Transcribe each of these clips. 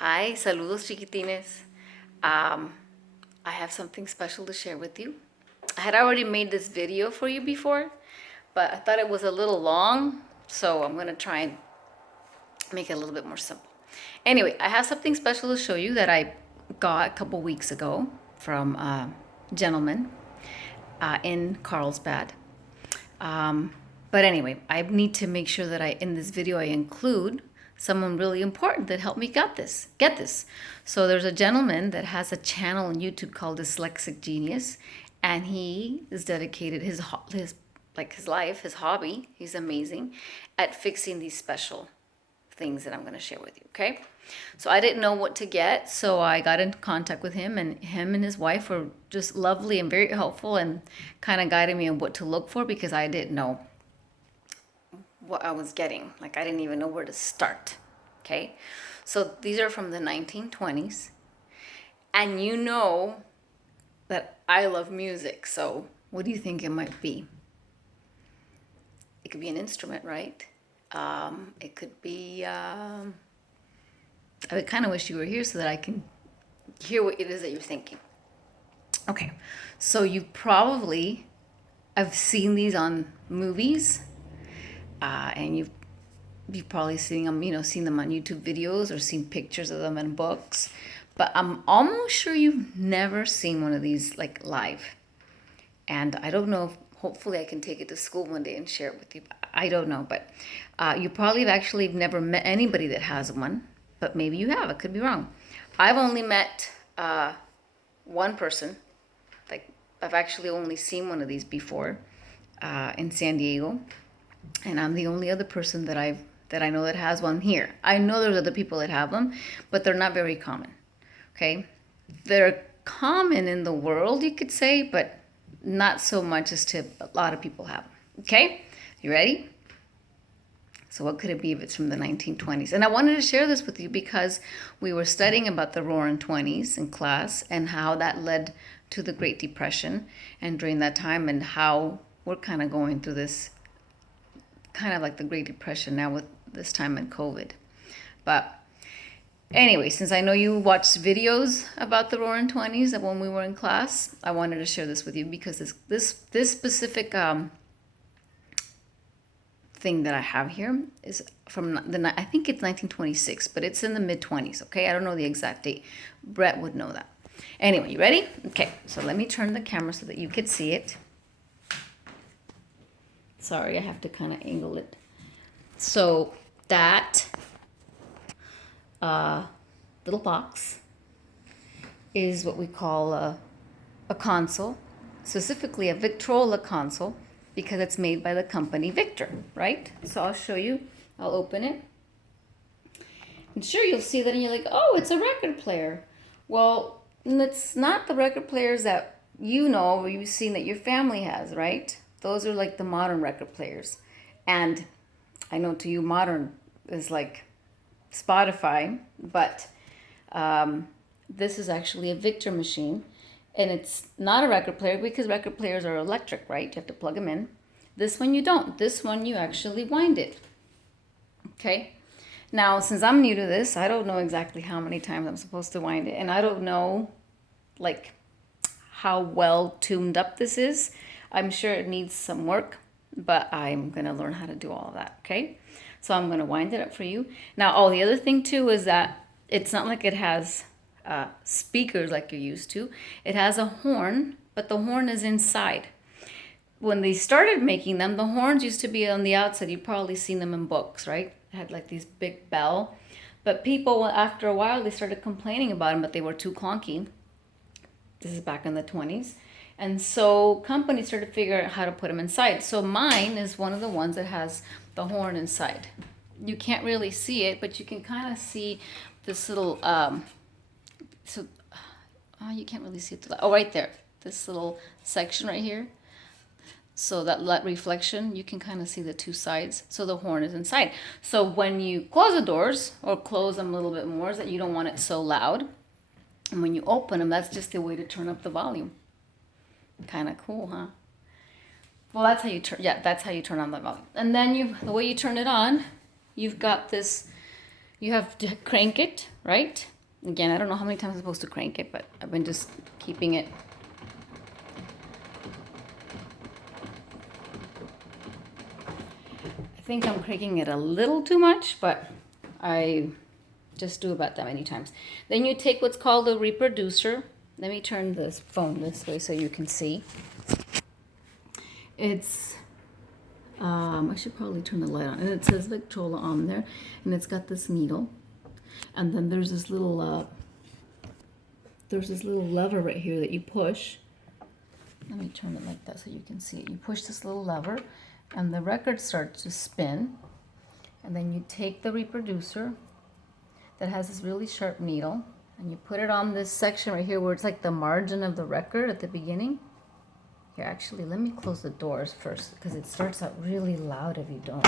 Hi, saludos chiquitines. Um, I have something special to share with you. I had already made this video for you before, but I thought it was a little long, so I'm gonna try and make it a little bit more simple. Anyway, I have something special to show you that I got a couple weeks ago from a gentleman in Carlsbad. But anyway, I need to make sure that in this video I include someone really important that helped me get this. So there's a gentleman that has a channel on YouTube called Dislexic Genius, and he is dedicated his life, his hobby. He's amazing at fixing these special things that I'm going to share with you, okay? So I didn't know what to get, so I got in contact with him and his wife were just lovely and very helpful and kind of guided me on what to look for because I didn't know what I was getting. Like I didn't even know where to start, okay? So these are from the 1920s, and you know that I love music, so what do you think it might be? It could be an instrument, right? It could be, I kind of wish you were here so that I can hear what it is that you're thinking. Okay, so you probably have seen these on movies, and you've probably seen them, seen them on YouTube videos or seen pictures of them in books. But I'm almost sure you've never seen one of these like live. And I don't know if hopefully I can take it to school one day and share it with you. I don't know, but you probably have actually never met anybody that has one, but maybe you have. I could be wrong. I've only met one person. Like I've actually only seen one of these before in San Diego, and I'm the only other person that I know that has one here. I know there's other people that have them, but they're not very common. Okay, they're common in the world, you could say, but not so much as to a lot of people have them. Okay, you ready? So what could it be if it's from the 1920s? And I wanted to share this with you because we were studying about the Roaring Twenties in class and how that led to the Great Depression and during that time and how we're kind of going through this kind of like the Great Depression now with this time in COVID. But anyway, since I know you watched videos about the Roaring Twenties when we were in class, I wanted to share this with you because this specific thing that I have here is from I think it's 1926, but it's in the mid-20s. Okay, I don't know the exact date. Bret would know that. Anyway, you ready? Okay, so let me turn the camera so that you could see it. Sorry, I have to kind of angle it. So that little box is what we call a console, specifically a Victrola console, because it's made by the company Victor, right? So I'll show you. I'll open it. And sure, you'll see that and you're like, oh, it's a record player. Well, it's not the record players that you know or you've seen that your family has, right? Those are like the modern record players. And I know to you modern is like Spotify, but this is actually a Victor machine. And it's not a record player because record players are electric, right? You have to plug them in. This one you don't. This one you actually wind it. Okay? Now, since I'm new to this, I don't know exactly how many times I'm supposed to wind it. And I don't know, like, how well tuned up this is. I'm sure it needs some work, but I'm going to learn how to do all of that, okay? So I'm going to wind it up for you. Now, the other thing, too, is that it's not like it has speakers like you're used to. It has a horn, but the horn is inside. When they started making them, the horns used to be on the outside. You've probably seen them in books, right? It had like these big bell. But people, after a while, they started complaining about them, but they were too clunky. This is back in the 20s. And so companies started figuring out how to put them inside. So mine is one of the ones that has the horn inside. You can't really see it, but you can kind of see this little, you can't really see it. Right there. This little section right here. So that reflection, you can kind of see the two sides. So the horn is inside. So when you close the doors or close them a little bit more, is that you don't want it so loud. And when you open them, that's just a way to turn up the volume. Kind of cool, huh? Well, that's how you turn on the volume. And then the way you turn it on, you've got this You have to crank it, right? Again, I don't know how many times I'm supposed to crank it, but I've been just keeping it. I think I'm cranking it a little too much, but I just do about that many times. Then you take what's called a reproducer. Let me turn this phone this way so you can see. It's, I should probably turn the light on. And it says Victrola on there, and it's got this needle. And then there's this little lever right here that you push. Let me turn it like that so you can see it. You push this little lever, and the record starts to spin. And then you take the reproducer that has this really sharp needle, and you put it on this section right here where it's like the margin of the record at the beginning. Here, actually, let me close the doors first because it starts out really loud if you don't.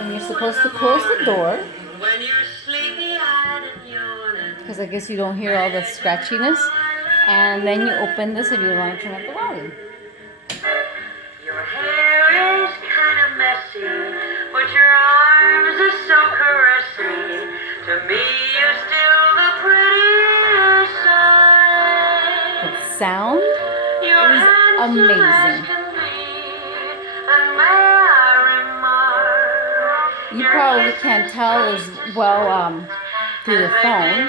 And you're supposed to close the door because I guess you don't hear all the scratchiness. And then you open this if you want to turn up the volume. Your hair is kind of messy, but your arms are so caressing. To me, you're still the prettiest sight. The sound is amazing. You probably can't tell as well through the phone,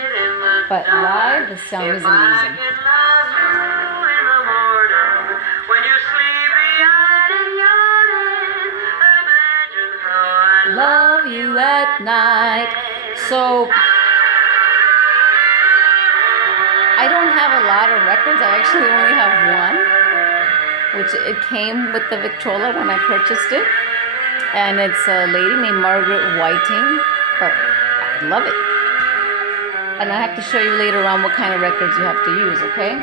but live the sound is amazing. Love you at night. So I don't have a lot of records. I actually only have one, which it came with the Victrola when I purchased it. And it's a lady named Margaret Whiting, but I love it. And I have to show you later on what kind of records you have to use, okay?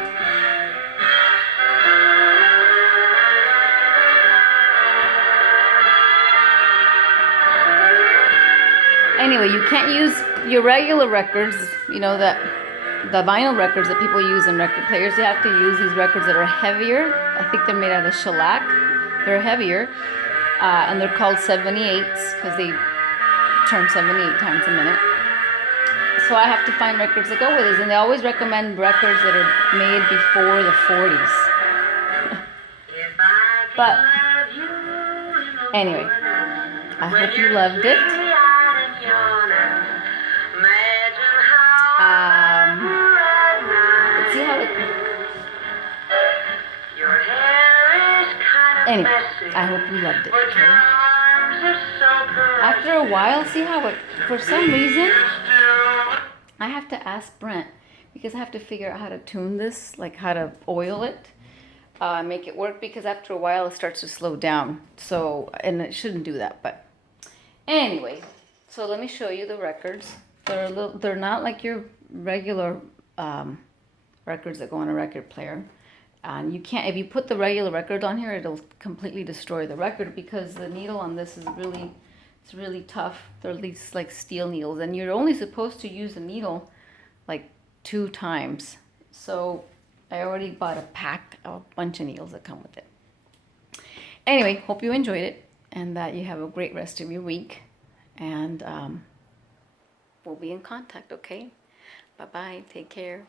Anyway, you can't use your regular records, you know, the vinyl records that people use in record players. You have to use these records that are heavier. I think they're made out of shellac. They're heavier. And they're called 78s because they turn 78 times a minute. So I have to find records that go with this. And they always recommend records that are made before the 40s. But anyway, I hope you loved it. Let's see how it... Anyway, I hope you loved it, okay? After a while, see how it, for some reason, I have to ask Brent, because I have to figure out how to tune this, like how to oil it, make it work, because after a while it starts to slow down. So, and it shouldn't do that, but anyway, so let me show you the records. They're not like your regular records that go on a record player. And you can't, if you put the regular record on here, it'll completely destroy the record because the needle on this is it's really tough. They're these like steel needles, and you're only supposed to use the needle like 2 times. So I already bought a bunch of needles that come with it. Anyway, hope you enjoyed it and that you have a great rest of your week. And we'll be in contact, okay? Bye-bye. Take care.